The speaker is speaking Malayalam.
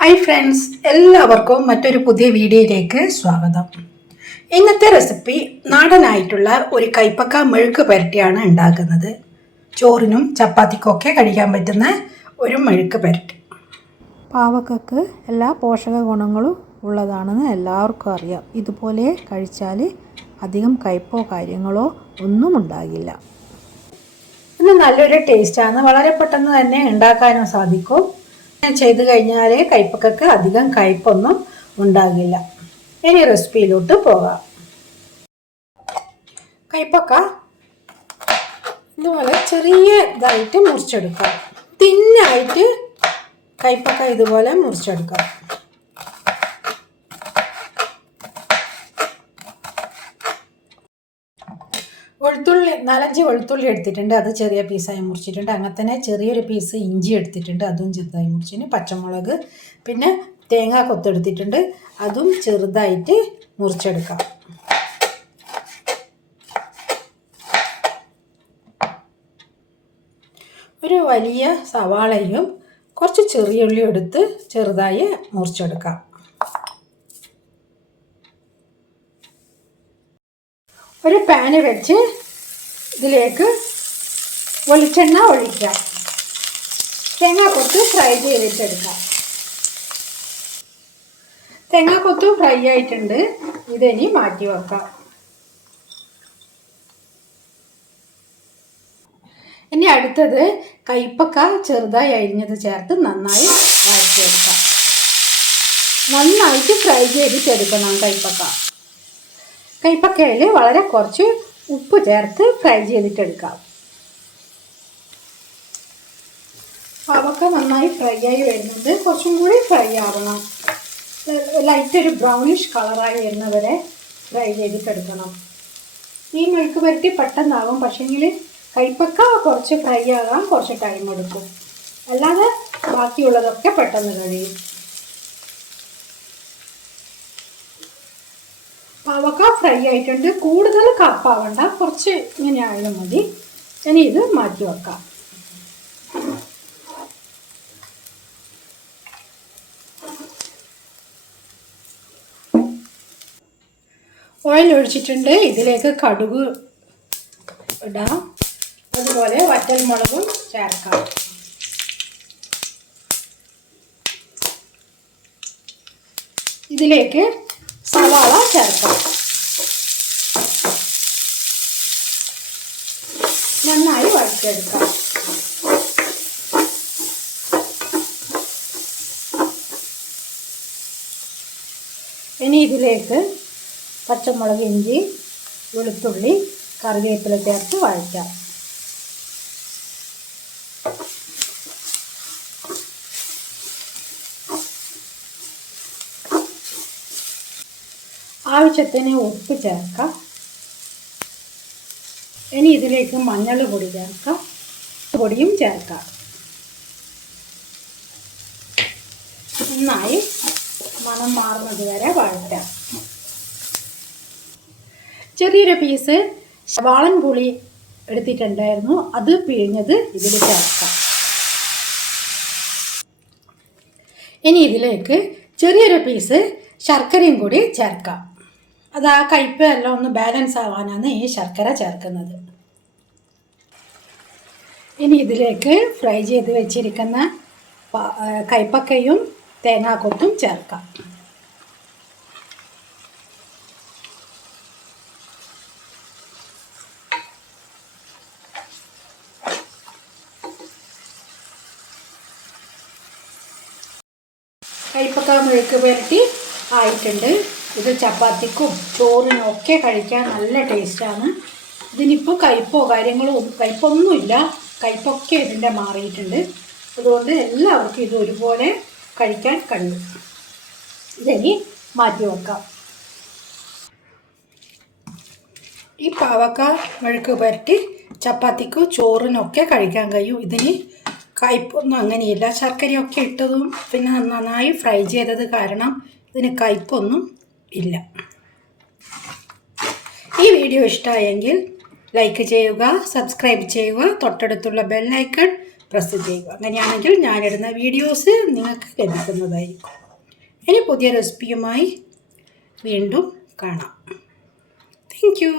ഹായ് ഫ്രണ്ട്സ്, എല്ലാവർക്കും മറ്റൊരു പുതിയ വീഡിയോയിലേക്ക് സ്വാഗതം. ഇന്നത്തെ റെസിപ്പി നാടനായിട്ടുള്ള ഒരു കൈപ്പക്ക മെഴുക്ക് പുരട്ടിയാണ് ഉണ്ടാക്കുന്നത്. ചോറിനും ചപ്പാത്തിക്കൊക്കെ കഴിക്കാൻ പറ്റുന്ന ഒരു മെഴുക്ക് പുരട്ടി. പാവക്കക്ക് എല്ലാ പോഷക ഗുണങ്ങളും ഉള്ളതാണെന്ന് എല്ലാവർക്കും അറിയാം. ഇതുപോലെ കഴിച്ചാൽ അധികം കയ്പോ കാര്യങ്ങളോ ഒന്നും ഉണ്ടാകില്ല. ഇത് നല്ലൊരു ടേസ്റ്റാണ്. വളരെ പെട്ടെന്ന് തന്നെ ഉണ്ടാക്കാനും സാധിക്കും. ചെയ്ത് കഴിഞ്ഞാൽ കൈപ്പക്കക്ക് അധികം കയ്പൊന്നും ഉണ്ടാകില്ല. ഇനി റെസിപ്പിയിലോട്ട് പോകാം. കൈപ്പക്ക ഇതുപോലെ ചെറിയ ഇതായിട്ട് മുറിച്ചെടുക്കാം. തിന്നായിട്ട് കൈപ്പക്ക ഇതുപോലെ മുറിച്ചെടുക്കാം. വെളുത്തുള്ളി 4-5 വെളുത്തുള്ളി എടുത്തിട്ടുണ്ട്, അത് ചെറിയ പീസായി മുറിച്ചിട്ടുണ്ട്. അങ്ങനെ തന്നെ ചെറിയൊരു പീസ് ഇഞ്ചി എടുത്തിട്ടുണ്ട്, അതും ചെറുതായി മുറിച്ചിന്. പച്ചമുളക്, പിന്നെ തേങ്ങ കൊത്തെടുത്തിട്ടുണ്ട്, അതും ചെറുതായിട്ട് മുറിച്ചെടുക്കാം. ഒരു വലിയ സവാളയും കുറച്ച് ചെറിയ ഉള്ളി എടുത്ത് ചെറുതായി മുറിച്ചെടുക്കാം. ഒരു പാന് വെച്ച് ഇതിലേക്ക് വെളിച്ചെണ്ണ ഒഴിക്കാം. തേങ്ങാക്കൊത്ത് ഫ്രൈ ചെയ്തിട്ടെടുക്കാം. തേങ്ങാക്കൊത്ത് ഫ്രൈ ആയിട്ടുണ്ട്, ഇതിനി മാറ്റി വെക്കാം. ഇനി അടുത്തത് കൈപ്പക്ക ചെറുതായി അരിഞ്ഞത് ചേർത്ത് നന്നായി വഴറ്റിയെടുക്കാം. നന്നായിട്ട് ഫ്രൈ ചെയ്തിട്ടെടുക്കണം കൈപ്പക്ക. കൈപ്പക്കയിൽ വളരെ കുറച്ച് ഉപ്പ് ചേർത്ത് ഫ്രൈ ചെയ്തിട്ടെടുക്കാം. പാവക്ക നന്നായി ഫ്രൈ ആയി വരുന്നുണ്ട്, കുറച്ചും കൂടി ഫ്രൈ ആവണം. ലൈറ്റ് ഒരു ബ്രൗണിഷ് കളറായി വരുന്നവരെ ഫ്രൈ ചെയ്തിട്ടെടുക്കണം. ഈ മെഴുക്ക് പുരട്ടി പെട്ടെന്നാകും, പക്ഷെങ്കിൽ കൈപ്പക്ക കുറച്ച് ഫ്രൈ ആകാൻ കുറച്ച് ടൈം എടുക്കും. അല്ലാതെ ബാക്കിയുള്ളതൊക്കെ പെട്ടെന്ന് കഴിയും. പാവക്ക ഫ്രൈ ആയിട്ടുണ്ട്, കൂടുതൽ കപ്പാവണ്ട, കുറച്ച് ഇങ്ങനെ ആയാലും മതി. ഇനി ഇത് മാറ്റി വെക്കാം. ഓയിൽ ഒഴിച്ചിട്ടുണ്ട്, ഇതിലേക്ക് കടുക് ഇടാം. അതുപോലെ വറ്റൽമുളകും ചേർക്കാം. ഇതിലേക്ക് സവാള ചേർക്കാം. നന്നായി വഴറ്റിയെടുക്കാം. ഇനി ഇതിലേക്ക് പച്ചമുളക്, ഇഞ്ചി, വെളുത്തുള്ളി, കറിവേപ്പില ചേർത്ത് വഴറ്റാം. ആവശ്യത്തിന് ഉപ്പ് ചേർക്കാം. ഇനി ഇതിലേക്ക് മഞ്ഞൾ പൊടി ചേർക്കാം, പൊടിയും ചേർക്കാം. നന്നായി മണം മാറുന്നത് വരെ വഴറ്റാം. ചെറിയൊരു പീസ് വാളൻ പുളി എടുത്തിട്ടുണ്ടായിരുന്നു, അത് പിഴിഞ്ഞത് ഇതിൽ ചേർക്കാം. ഇനി ഇതിലേക്ക് ചെറിയൊരു പീസ് ശർക്കരയും കൂടി ചേർക്കാം. അത് ആ കയ്പ് എല്ലാം ഒന്ന് ബാലൻസ് ആവാനാണ് ഈ ശർക്കര ചേർക്കുന്നത്. ഇനി ഇതിലേക്ക് ഫ്രൈ ചെയ്ത് വെച്ചിരിക്കുന്ന കൈപ്പക്കയും തേങ്ങാക്കൊത്തും ചേർക്കാം. കൈപ്പക്ക മെഴുക്ക് പുരട്ടി ആയിട്ടുണ്ട്. ഇത് ചപ്പാത്തിക്കും ചോറിനും ഒക്കെ കഴിക്കാൻ നല്ല ടേസ്റ്റാണ്. ഇതിനിപ്പോൾ കയ്പോ കാര്യങ്ങളോ കയ്പൊന്നുമില്ല, കയ്പൊക്കെ ഇതിൻ്റെ മാറിയിട്ടുണ്ട്. അതുകൊണ്ട് എല്ലാവർക്കും ഇത് ഒരുപോലെ കഴിക്കാൻ കഴിയും. ഇതിനി മാറ്റി വെക്കാം. ഈ പാവക്ക മെഴുക്ക് പുരട്ടി ചപ്പാത്തിക്കും ചോറിനൊക്കെ കഴിക്കാൻ കഴിയും. ഇതിന് കയ്പൊന്നും അങ്ങനെയില്ല. ശർക്കരയൊക്കെ ഇട്ടതും പിന്നെ നന്നായി ഫ്രൈ ചെയ്തത് കാരണം ഇതിന് കയ്പൊന്നും ഇല്ല. ഈ വീഡിയോ ഇഷ്ടമായെങ്കിൽ ലൈക്ക് ചെയ്യുക, സബ്സ്ക്രൈബ് ചെയ്യുക, തൊട്ടടുത്തുള്ള ബെൽ ഐക്കൺ പ്രസ് ചെയ്യുക. അങ്ങനെയാണെങ്കിൽ ഞാനിടുന്ന വീഡിയോസ് നിങ്ങൾക്ക് ലഭിക്കുന്നതായിരിക്കും. ഇനി പുതിയ റെസിപ്പിയുമായി വീണ്ടും കാണാം. Thank you.